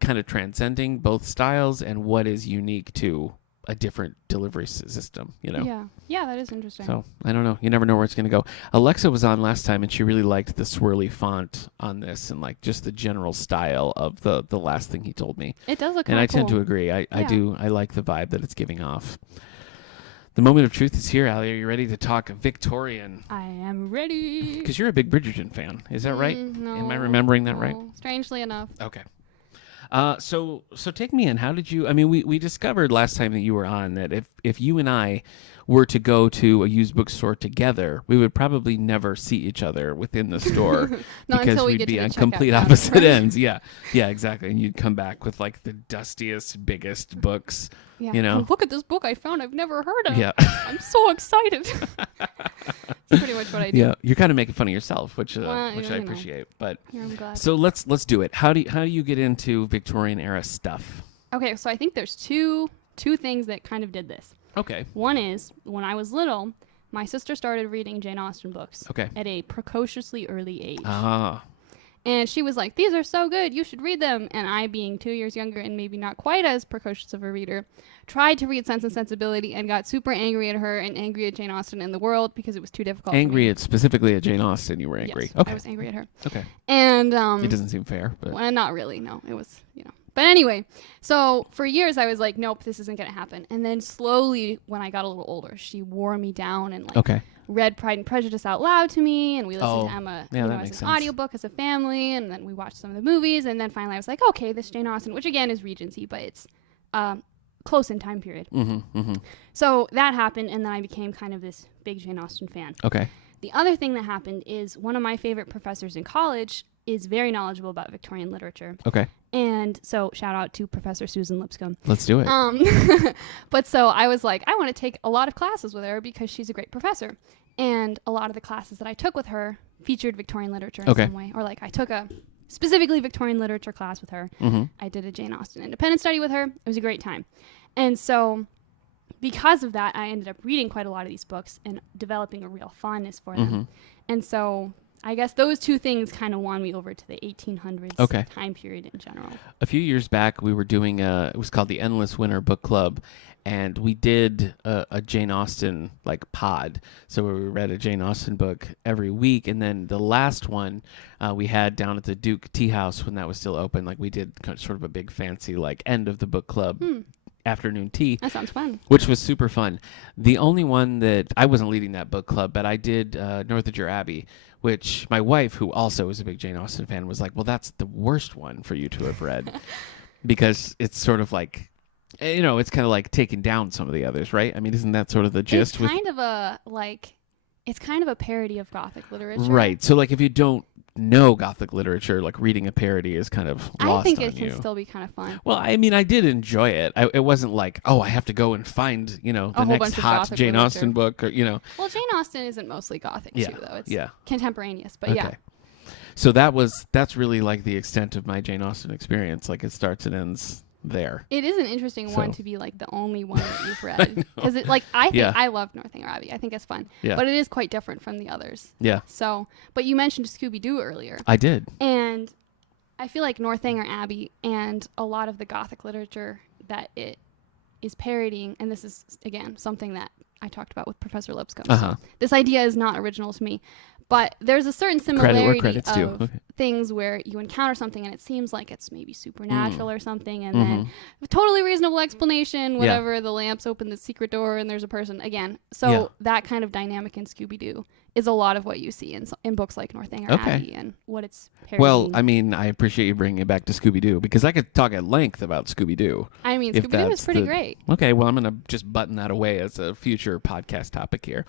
kind of transcending both styles and what is unique to a different delivery system, Yeah, that is interesting. So I don't know. You never know where it's going to go. Alexa was on last time and she really liked the swirly font on this and like just the general style of the Last Thing He Told Me. It does look cool. And I tend to agree. I like the vibe that it's giving off. The moment of truth is here, Allie. Are you ready to talk Victorian? I am ready. Because you're a big Bridgerton fan. Is that right? No. Am I remembering that right? Strangely enough. Okay. So take me in. How did you... I mean, we discovered last time that you were on that if you and I were to go to a used bookstore together, we would probably never see each other within the store because we'd be on complete opposite ends. Yeah, exactly. And you'd come back with like the dustiest, biggest books. Yeah. And look at this book I found I've never heard of. Yeah. I'm so excited. That's pretty much what I do. Yeah, you're kind of making fun of yourself, which I appreciate. But I'm glad. So let's do it. How do you get into Victorian era stuff? Okay, so I think there's two things that kind of did this. Okay. One is when I was little, my sister started reading Jane Austen books at a precociously early age. And she was like, these are so good, you should read them. And I, being 2 years younger and maybe not quite as precocious of a reader, tried to read Sense and Sensibility and got super angry at her and angry at Jane Austen and the world because it was too difficult. Angry at specifically at Jane Austen, you were angry. Yes, okay. I was angry at her. Okay. And it doesn't seem fair. But. Well, not really, no. It was, But anyway, so for years I was like, nope, this isn't going to happen. And then slowly, when I got a little older, she wore me down and read Pride and Prejudice out loud to me, and we listened to Emma as an audiobook as a family, and then we watched some of the movies, and then finally I was like, okay, this Jane Austen, which again is Regency, but it's close in time period. So that happened, and then I became kind of this big Jane Austen fan. Okay. The other thing that happened is one of my favorite professors in college is very knowledgeable about Victorian literature. Okay. And so shout out to Professor Susan Lipscomb. Let's do it. But so I was like, I want to take a lot of classes with her because she's a great professor. And a lot of the classes that I took with her featured Victorian literature in some way. Or like I took a specifically Victorian literature class with her. I did a Jane Austen independent study with her. It was a great time. And so because of that, I ended up reading quite a lot of these books and developing a real fondness for them. And so I guess those two things kind of won me over to the 1800s time period in general. A few years back, we were doing it was called the Endless Winter Book Club, and we did a Jane Austen pod. So we read a Jane Austen book every week, and then the last one we had down at the Duke Tea House when that was still open. We did sort of a big fancy end of the book club. Afternoon tea. That sounds fun. Which was super fun. The only one that I wasn't leading that book club, but I did Northanger Abbey, which my wife, who also is a big Jane Austen fan, was like, well, that's the worst one for you to have read because it's sort of it's kind of taking down some of the others, right? I mean, isn't that sort of the gist? It's kind of a parody of Gothic literature. Right. So if you don't know Gothic literature, reading a parody is kind of lost on you. I think it can still be kind of fun. Well, I mean, I did enjoy it. It wasn't I have to go and find, the next hot Jane Austen book, or. Well, Jane Austen isn't mostly Gothic too, though. It's contemporaneous, but yeah. So that's really the extent of my Jane Austen experience. It starts and ends there. It is an interesting one to be the only one that you've read, because I think I love Northanger Abbey. I think it's fun, but it is quite different from the others. Yeah. So, but you mentioned Scooby-Doo earlier. I did. And I feel like Northanger Abbey and a lot of the Gothic literature that it is parodying, and this is again something that I talked about with Professor Lipscomb. So this idea is not original to me. But there's a certain similarity of things where you encounter something and it seems like it's maybe supernatural or something, and then a totally reasonable explanation, whatever, the lamps open the secret door and there's a person again. So that kind of dynamic in Scooby-Doo is a lot of what you see in books like Northanger Abbey and what it's parodying. Well, I mean, I appreciate you bringing it back to Scooby-Doo because I could talk at length about Scooby-Doo. I mean, Scooby-Doo is pretty great. Okay, well, I'm going to just button that away as a future podcast topic here.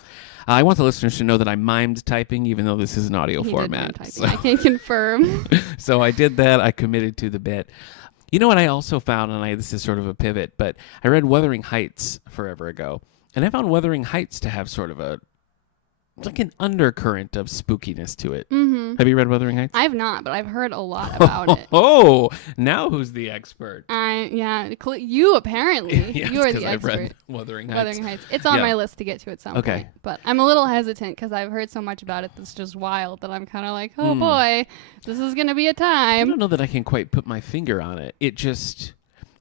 I want the listeners to know that I mimed typing, even though this is an audio format. So. I can confirm. So I did that. I committed to the bit. You know what I also found, and this is sort of a pivot, but I read Wuthering Heights forever ago, and I found Wuthering Heights to have sort of an undercurrent of spookiness to it. Have you read Wuthering Heights? I've not, but I've heard a lot about it. Oh, now who's the expert? You apparently. You are the expert. I've read Wuthering Heights. It's on my list to get to at some point. But I'm a little hesitant because I've heard so much about it that's just wild that I'm kind of like, oh boy, this is going to be a time. I don't know that I can quite put my finger on it. It just,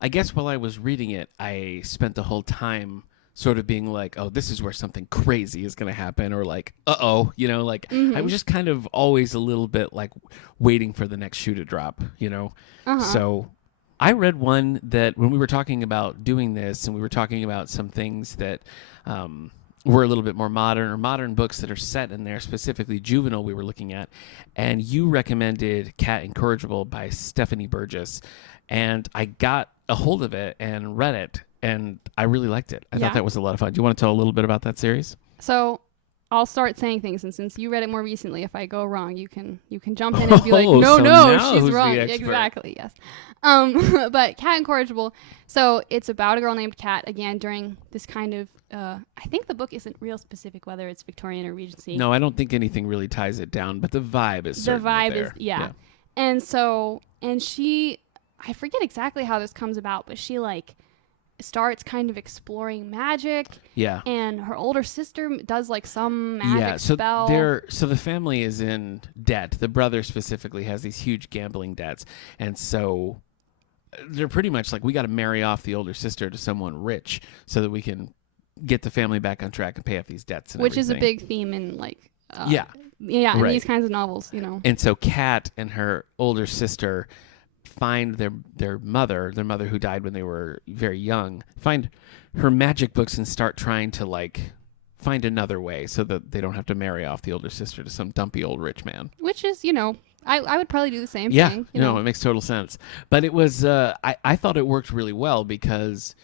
I guess while I was reading it, I spent the whole time sort of being like, oh, this is where something crazy is going to happen, or uh-oh, I was just kind of always a little bit waiting for the next shoe to drop, So I read one that when we were talking about doing this and we were talking about some things that were a little bit more modern, or modern books that are set in there, specifically juvenile we were looking at, and you recommended Cat Incorrigible by Stephanie Burgess, and I got a hold of it and read it. And I really liked it. I thought that was a lot of fun. Do you want to tell a little bit about that series? So I'll start saying things, and since you read it more recently, if I go wrong, you can jump in and be like, no, she's wrong. Exactly, yes. But Cat Incorrigible. So it's about a girl named Cat, again, during this kind of, I think the book isn't real specific whether it's Victorian or Regency. No, I don't think anything really ties it down, but the vibe is certainly there. The vibe is, yeah. And so, and she, I forget exactly how this comes about, but she starts kind of exploring magic. Yeah. And her older sister does like some magic spell. So the family is in debt. The brother specifically has these huge gambling debts. And so they're pretty much like, we got to marry off the older sister to someone rich so that we can get the family back on track and pay off these debts and Which everything. is a big theme in like... yeah, in right. these kinds of novels, you know. And so Kat and her older sister find their mother who died when they were very young, find her magic books and start trying to like find another way so that they don't have to marry off the older sister to some dumpy old rich man. Which is, you know, I would probably do the same yeah, thing. You know, it makes total sense. But it was, I thought it worked really well because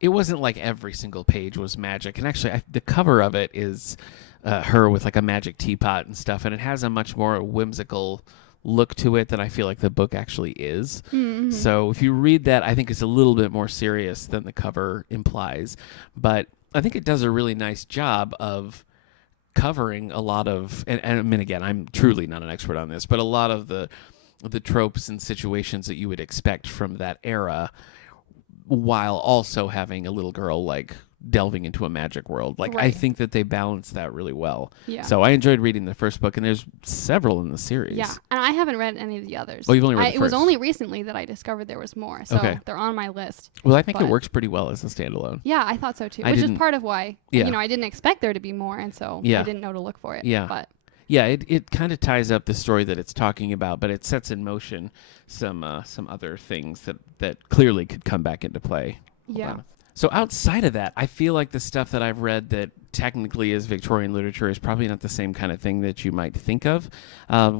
it wasn't like every single page was magic. And actually, the cover of it is her with like a magic teapot and stuff. And it has a much more whimsical look to it than I feel like the book actually is. Mm-hmm. So if you read that, I think it's a little bit more serious than the cover implies. But I think it does a really nice job of covering a lot of, and I mean, again, I'm truly not an expert on this, but a lot of the tropes and situations that you would expect from that era, while also having a little girl like delving into a magic world. Like, right. I think that they balance that really well. Yeah. So I enjoyed reading the first book, and there's several in the series. Yeah, and I haven't read any of the others. Oh, you've only read the first. It was only recently that I discovered there was more, so they're on my list. Well, I think it works pretty well as a standalone. Yeah, I thought so too, which is part of why, you know, I didn't expect there to be more, and so I didn't know to look for it. Yeah. But yeah, it kind of ties up the story that it's talking about, but it sets in motion some other things that clearly could come back into play. Yeah. So outside of that, I feel like the stuff that I've read that technically is Victorian literature is probably not the same kind of thing that you might think of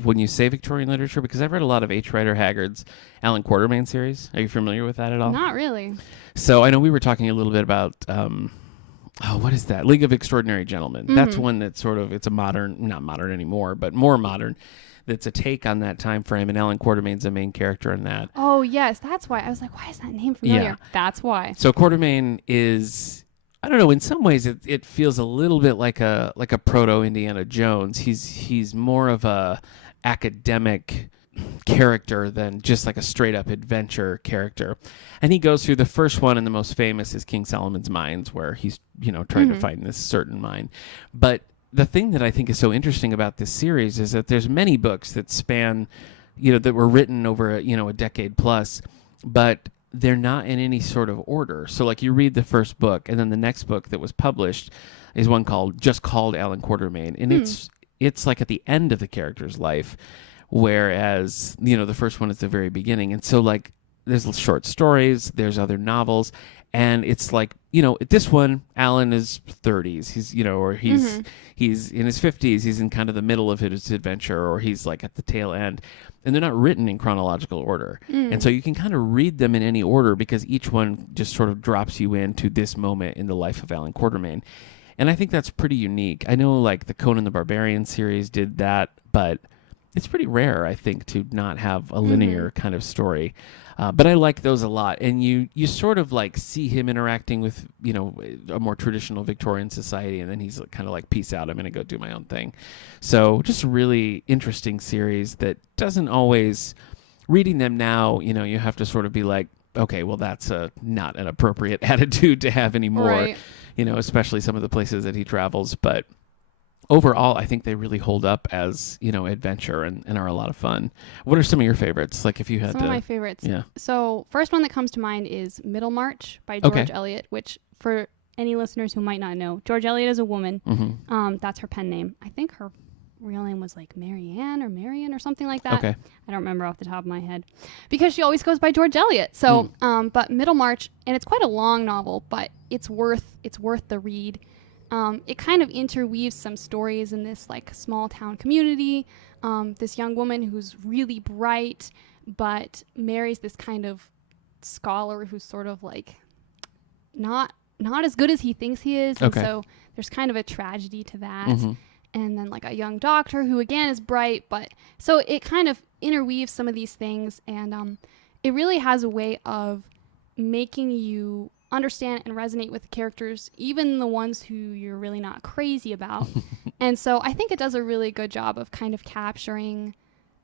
when you say Victorian literature, because I've read a lot of H. Rider Haggard's Alan Quatermain series. Are you familiar with that at all? Not really. So I know we were talking a little bit about, what is that? League of Extraordinary Gentlemen. Mm-hmm. That's one that's sort of, it's a modern, not modern anymore, but more modern. That's a take on that time frame, and Alan Quatermain's a main character in that. Oh, yes, that's why. I was like, why is that name familiar? Yeah. That's why. So Quatermain is, I don't know, in some ways it feels a little bit like a proto-Indiana Jones. He's more of a academic character than just like a straight-up adventure character. And he goes through the first one, and the most famous is King Solomon's Mines, where he's, trying to find this certain mine. But the thing that I think is so interesting about this series is that there's many books that span, that were written over, a decade plus, but they're not in any sort of order. So like you read the first book, and then the next book that was published is one called Alan Quatermain. And it's like at the end of the character's life, whereas, the first one is the very beginning. And so like there's short stories, there's other novels, and it's like, at this one, Alan is 30s. He's, he's in his 50s. He's in kind of the middle of his adventure, or he's like at the tail end. And they're not written in chronological order. And so you can kind of read them in any order because each one just sort of drops you into this moment in the life of Alan Quatermain. And I think that's pretty unique. I know like the Conan the Barbarian series did that, but it's pretty rare, I think, to not have a linear kind of story. But I like those a lot. And you sort of like see him interacting with, a more traditional Victorian society. And then he's kind of like, peace out, I'm going to go do my own thing. So just a really interesting series that doesn't always, reading them now, you have to sort of be like, okay, well, that's not an appropriate attitude to have anymore, right. Especially some of the places that he travels. But overall, I think they really hold up as, adventure and are a lot of fun. What are some of your favorites? Like if you had some of my favorites. Yeah. So first one that comes to mind is Middlemarch by George Eliot, which for any listeners who might not know, George Eliot is a woman. Mm-hmm. That's her pen name. I think her real name was like Marianne or Marion or something like that. Okay. I don't remember off the top of my head because she always goes by George Eliot. So, but Middlemarch, and it's quite a long novel, but it's worth the read. It kind of interweaves some stories in this like small town community. This young woman who's really bright, but marries this kind of scholar who's sort of like not as good as he thinks he is. Okay. And so there's kind of a tragedy to that. Mm-hmm. And then like a young doctor who again is bright, but so it kind of interweaves some of these things. And it really has a way of making you understand and resonate with the characters, even the ones who you're really not crazy about. And so I think it does a really good job of kind of capturing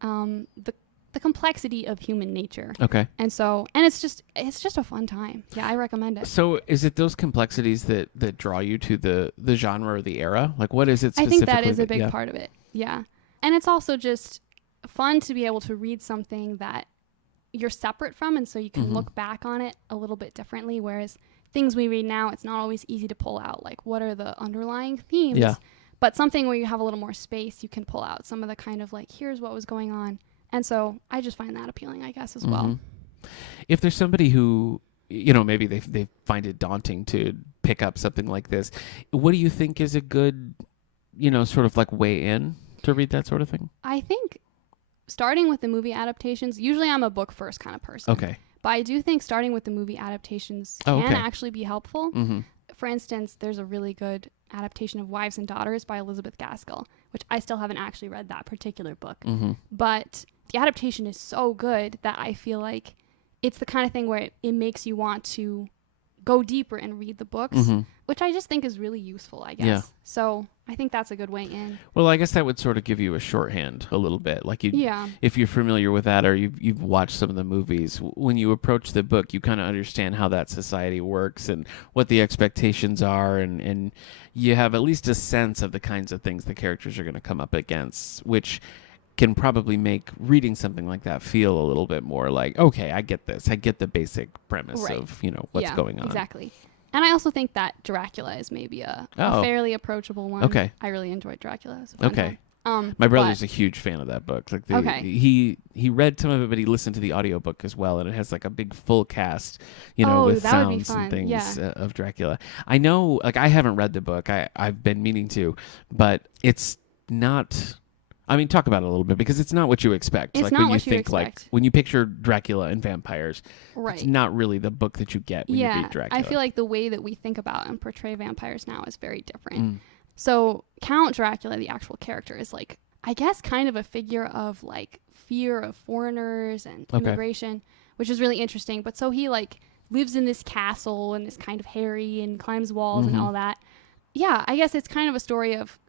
the the complexity of human nature. Okay. And so, and it's just a fun time. Yeah, I recommend it. So is it those complexities that draw you to the genre or the era? Like, what is it specifically? I think that is a big part of it. Yeah. And it's also just fun to be able to read something that you're separate from, and so you can look back on it a little bit differently, whereas things we read now, it's not always easy to pull out, like what are the underlying themes. Yeah. But something where you have a little more space, you can pull out some of the kind of like, here's what was going on. And so I just find that appealing, I guess, as well. If there's somebody who, you know, maybe they find it daunting to pick up something like this, what do you think is a good, you know, sort of like way in to read that sort of thing? I think starting with the movie adaptations, usually I'm a book first kind of person. Okay. But I do think starting with the movie adaptations can actually be helpful. For instance, there's a really good adaptation of Wives and Daughters by Elizabeth Gaskell, which I still haven't actually read that particular book. But the adaptation is so good that I feel like it's the kind of thing where it makes you want to go deeper and read the books, which I just think is really useful, I guess. Yeah. So I think that's a good way in. Well, I guess that would sort of give you a shorthand a little bit. Like if you're familiar with that or you've watched some of the movies, when you approach the book, you kind of understand how that society works and what the expectations are, and you have at least a sense of the kinds of things the characters are going to come up against, which can probably make reading something like that feel a little bit more like, okay, I get this. I get the basic premise of, you know, what's going on. Exactly. And I also think that Dracula is maybe a fairly approachable one. Okay. I really enjoyed Dracula. It was a fun time. My brother's a huge fan of that book. Like he read some of it, but he listened to the audiobook as well, and it has like a big full cast, you know, with sounds and things of Dracula. I know, like I haven't read the book. I've been meaning to, but it's not. I mean, talk about it a little bit, because it's not what you expect. It's like not when you what you think, expect. like when you picture Dracula and vampires, it's not really the book that you get when you read Dracula. I feel like the way that we think about and portray vampires now is very different. So Count Dracula, the actual character, is like, I guess, kind of a figure of like fear of foreigners and immigration, which is really interesting. But so he like lives in this castle and is kind of hairy and climbs walls and all that. Yeah, I guess it's kind of a story of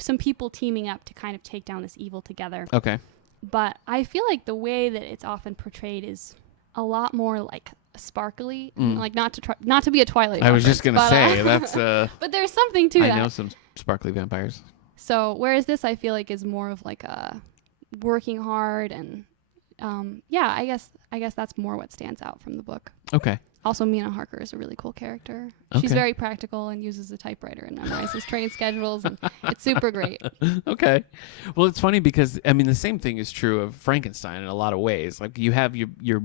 some people teaming up to kind of take down this evil together. Okay. But I feel like the way that it's often portrayed is a lot more like sparkly, like not to be a Twilight. I was just gonna say that's. But there's something to that. I know some sparkly vampires. So whereas this, I feel like, is more of like a working hard and, I guess that's more what stands out from the book. Okay. Also, Mina Harker is a really cool character. She's very practical and uses a typewriter and memorizes train schedules, and it's super great. Okay. Well, it's funny because, I mean, the same thing is true of Frankenstein in a lot of ways. Like, you have your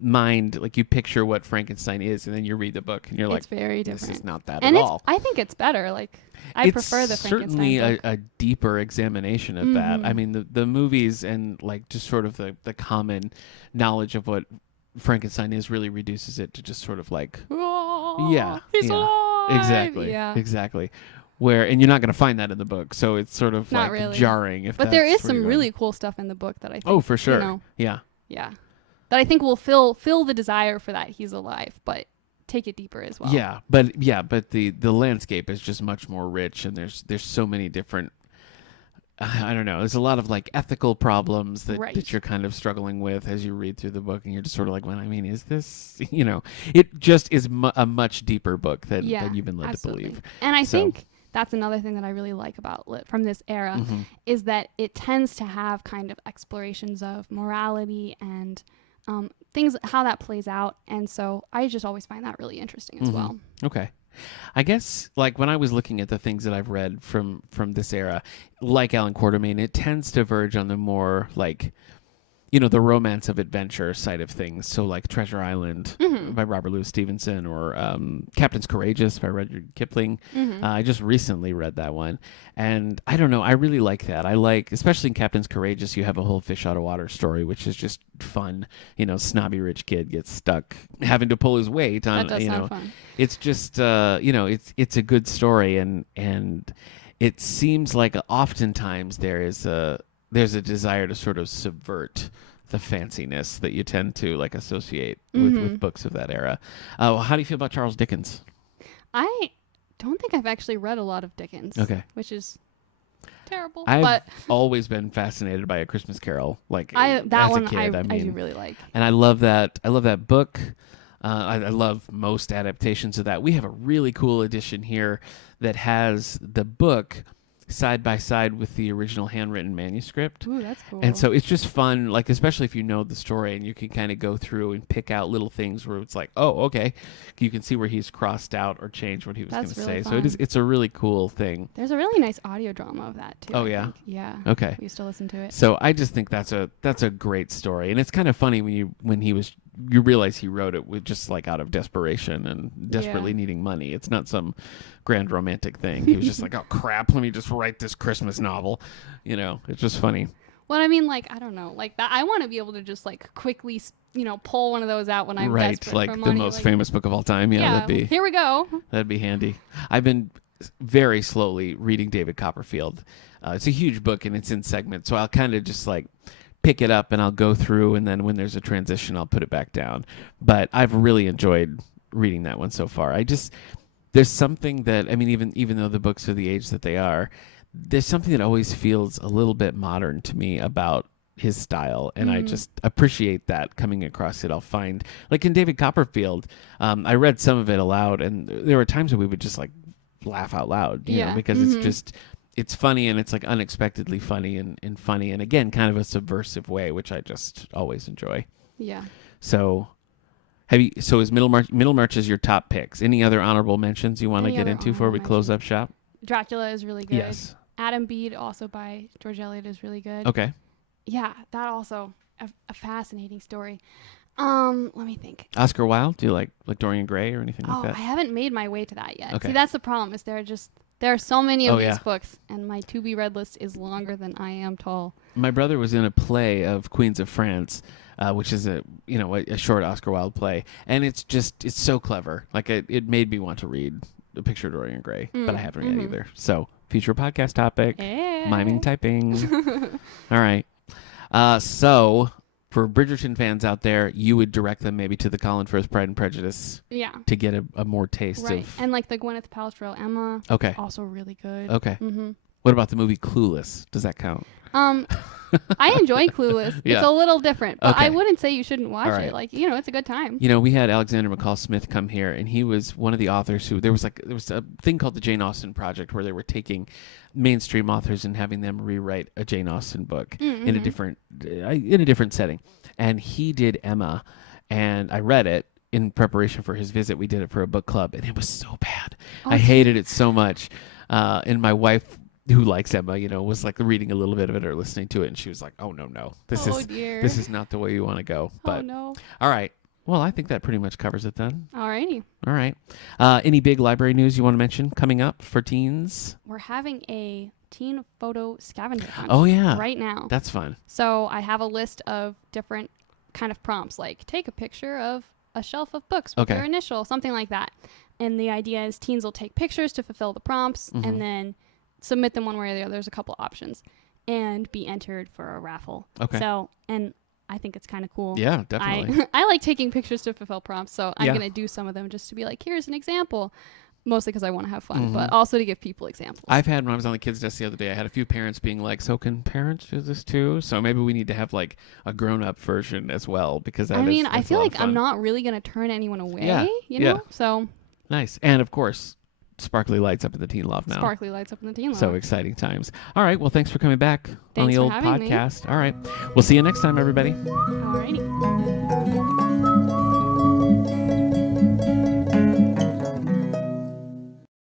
mind, like, you picture what Frankenstein is, and then you read the book, and you're like, it's very different. This is not that and at all. I think it's better. Like, I prefer the Frankenstein certainly book. a deeper examination of that. I mean, the movies and, like, just sort of the common knowledge of what Frankenstein is really reduces it to just sort of like, he's alive. Exactly. And you're not going to find that in the book, so it's sort of not like really jarring. But there is some really cool stuff in the book that I think. Oh, for sure. You know, yeah. That I think will fill the desire for that he's alive, but take it deeper as well. Yeah, but the landscape is just much more rich, and there's so many different. I don't know. There's a lot of like ethical problems that you're kind of struggling with as you read through the book, and you're just sort of like, well, I mean, is this, you know, it just is a much deeper book than you've been led to believe. And I think that's another thing that I really like about Lit from this era is that it tends to have kind of explorations of morality and things, how that plays out. And so I just always find that really interesting as well. Okay. I guess, like, when I was looking at the things that I've read from this era, like Alan Quartermain, it tends to verge on the more, like, you know, the romance of adventure side of things. So, like, Treasure Island by Robert Louis Stevenson, or Captain's Courageous by Rudyard Kipling. I just recently read that one. And I don't know, I really like that. I like, especially in Captain's Courageous, you have a whole fish out of water story, which is just fun. You know, snobby rich kid gets stuck having to pull his weight on, that does you sound know, fun. It's just, you know, it's a good story. And it seems like oftentimes there's a desire to sort of subvert the fanciness that you tend to like associate with books of that era. How do you feel about Charles Dickens? I don't think I've actually read a lot of Dickens. Okay. Which is Terrible. I've always been fascinated by A Christmas Carol. Like that as one a kid, I do really like. And I love that. I love that book. I love most adaptations of that. We have a really cool edition here that has the book side by side with the original handwritten manuscript. Ooh, that's cool. And so it's just fun, like especially if you know the story and you can kind of go through and pick out little things where it's like, oh, okay, you can see where he's crossed out or changed what he was going to say. Fun. So it's a really cool thing. There's a really nice audio drama of that too. Oh, I yeah? think. Yeah. Okay. We used to listen to it. So I just think that's a great story, and it's kind of funny when you realize he wrote it with just like out of desperation and desperately needing money. It's not some grand romantic thing. He was just like, oh crap, let me just write this Christmas novel. It's just funny. Well, I mean, like, I don't know, like that. I want to be able to just like quickly, pull one of those out when I'm desperate like for money. The most famous book of all time. Yeah, here we go. That'd be handy. I've been very slowly reading David Copperfield. It's a huge book and it's in segments, so I'll kind of just like pick it up and I'll go through, and then when there's a transition, I'll put it back down. But I've really enjoyed reading that one so far. There's something that, I mean, even though the books are the age that they are, there's something that always feels a little bit modern to me about his style, and I just appreciate that coming across it. I'll find, like in David Copperfield, I read some of it aloud, and there were times that we would just like laugh out loud, you know, because it's just, it's funny, and it's like unexpectedly funny and funny, and again, kind of a subversive way, which I just always enjoy. Yeah. So is Middlemarch is your top picks? Any other honorable mentions you want to get into before we close up shop? Dracula is really good. Yes. Adam Bede, also by George Eliot, is really good. Okay. Yeah, that also a fascinating story. Let me think. Oscar Wilde? Do you like Dorian Gray or anything like that? I haven't made my way to that yet. Okay. See, that's the problem. Is there are so many of these yeah. books, and my to be read list is longer than I am tall. My brother was in a play of Queens of France, which is a short Oscar Wilde play, and it's so clever. Like it made me want to read A Picture of Dorian Gray, but I haven't read it either. So future podcast topic, miming typing. All right. So for Bridgerton fans out there, you would direct them maybe to the Colin Firth Pride and Prejudice. Yeah. To get a more taste of. And like the Gwyneth Paltrow Emma. Okay. Also really good. Okay. Mm-hmm. What about the movie Clueless? Does that count? I enjoy Clueless. Yeah. It's a little different, but Okay. I wouldn't say you shouldn't watch right. it. Like, it's a good time. We had Alexander McCall Smith come here, and he was one of the authors who there was a thing called the Jane Austen Project where they were taking mainstream authors and having them rewrite a Jane Austen book in a different setting. And he did Emma, and I read it in preparation for his visit. We did it for a book club, and it was so bad. I hated it so much. And my wife, who likes Emma, was like reading a little bit of it or listening to it, and she was like, "Oh no, this is not the way you want to go." But no. All right. Well, I think that pretty much covers it then. Alrighty. All right. Any big library news you want to mention coming up for teens? We're having a teen photo scavenger hunt. Oh yeah. Right now. That's fun. So I have a list of different kind of prompts, like take a picture of a shelf of books with your initial, something like that. And the idea is teens will take pictures to fulfill the prompts and then submit them one way or the other. There's a couple options and be entered for a raffle. Okay. So, and I think it's kind of cool. Yeah, definitely. I like taking pictures to fulfill prompts, so I'm going to do some of them just to be like, here's an example. Mostly because I want to have fun, but also to give people examples. I've had, when I was on the kids' desk the other day, I had a few parents being like, so can parents do this too? So maybe we need to have like a grown-up version as well, because I feel like I'm not really going to turn anyone away, you know? So nice. And of course, sparkly lights up in the teen loft now. Sparkly lights up in the teen loft. So exciting times. All right. Well, thanks for coming back on the old podcast. Me. All right. We'll see you next time, everybody. All righty.